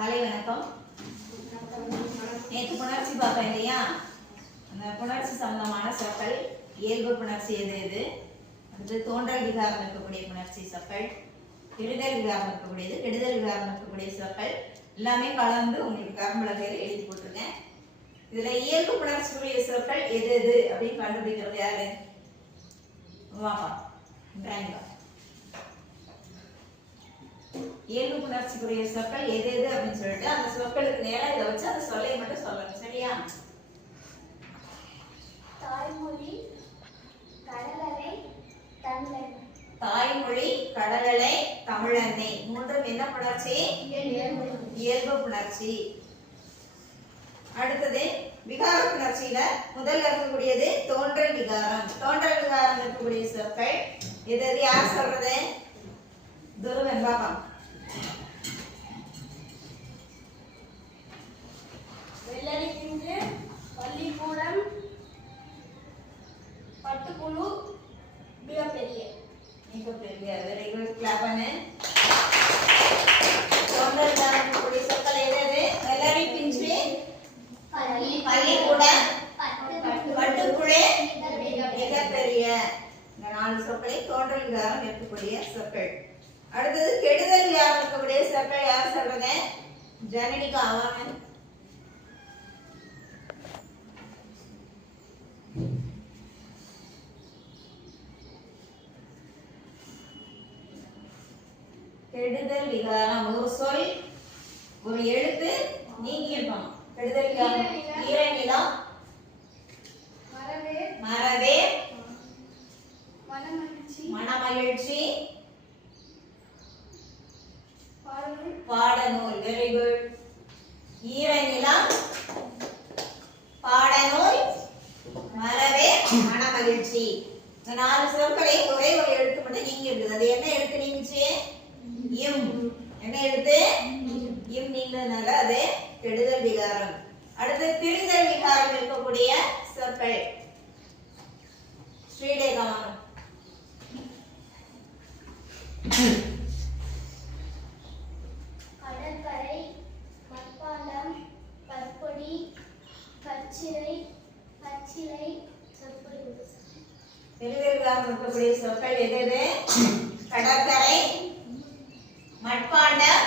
காலை வணக்கம். நேற்று புணர்ச்சி பார்த்தோம் இல்லையா? அந்த புணர்ச்சி சம்பந்தமான சொற்கள் இயல்பு புணர்ச்சி எது எது, அடுத்து தோன்றல் விகாரம் இருக்கக்கூடிய புணர்ச்சி சொற்கள், கெடுதல் விகாரம் இருக்கக்கூடியது, கெடுதல் விகாரம் இருக்கக்கூடிய சொற்கள் எல்லாமே கலந்து உங்களுக்கு கரும்பலகையில் எழுதி போட்டிருக்கேன். இதுல இயல்பு புணர்ச்சிக்குரிய சொற்கள் எது எது அப்படின்னு கண்டுபிடிக்கிறது யாரு? வாப்பா டிராயிங். இயல்பு புணர்ச்சிக்குரிய சொற்கள் எது எது அப்படின்னு சொல்லிட்டு அந்த சொற்களுக்கு நேரம் இதை வச்சு அந்த சொல்லை மட்டும் சொல்லணும். சரியா? தாய்மொழி, கடலலை, தமிழனை. தாய்மொழி, கடலலை, தமிழனை மூன்றும் என்ன புணர்ச்சி? இயல்பு புணர்ச்சி. அடுத்தது விகார புணர்ச்சியில முதல்ல இருக்கக்கூடியது தோன்றல் விகாரம். தோன்றல் விகாரம் இருக்கக்கூடிய சொற்கள் எது எது யார் சொல்றது? துருவன் பாப்பா. வெள்ளரி பிஞ்சு, பள்ளிக்கூடம், பட்டுப்புழு, மிகப்பெரிய. மிகப்பெரிய. Very good. கிளாப் பண்ணு. தோன்றல் விகாரம் இருக்கக்கூடிய சொற்கள் எது எது? வெள்ளரி பிஞ்சு, பள்ளிக்கூடம், பட்டுப்புழு, மிகப்பெரிய. இந்த 4 சொற்களை தோன்றல் விகாரம் இருக்கக்கூடிய சொற்கள். அடுத்தது கெடுதல் விகாரம் இருக்கக்கூடிய சொற்கள் யார் சொல்றது? ஜனனிகா வாங்க. கெடுதல் விகாரம் ஒரு சொல் ஒரு எழுத்து நீங்கி இருக்கணும். கெடுதல் விகாரம் ஈரநிலம், மறவே, மனமகிழ்ச்சி, பாடநூல். Very good. ஈரநிலம், பாடநூல், மறவே, மனமகிழ்ச்சி. இந்த 4 சொற்களை ஒரே ஒரு எழுத்து மட்டும் நீங்கி இருக்குது. அது என்ன எழுத்து நீங்கிச்சு? இம். என்ன எழுத்து? இம் நீங்கிறதுனால அது கெடுதல் விகாரம். அடுத்து திரிதல் விகாரம் இருக்கக்கூடிய சொற்கள் ஸ்ரீலேகா. கடற்கரை, மட்பாண்டம், பற்பொடி, கச்சிலை, சொற்பொழிவு. திரிதல் விகாரம் இருக்கக்கூடிய சொற்கள் எது எது? கடற்கரை, மட்பாண்டம்,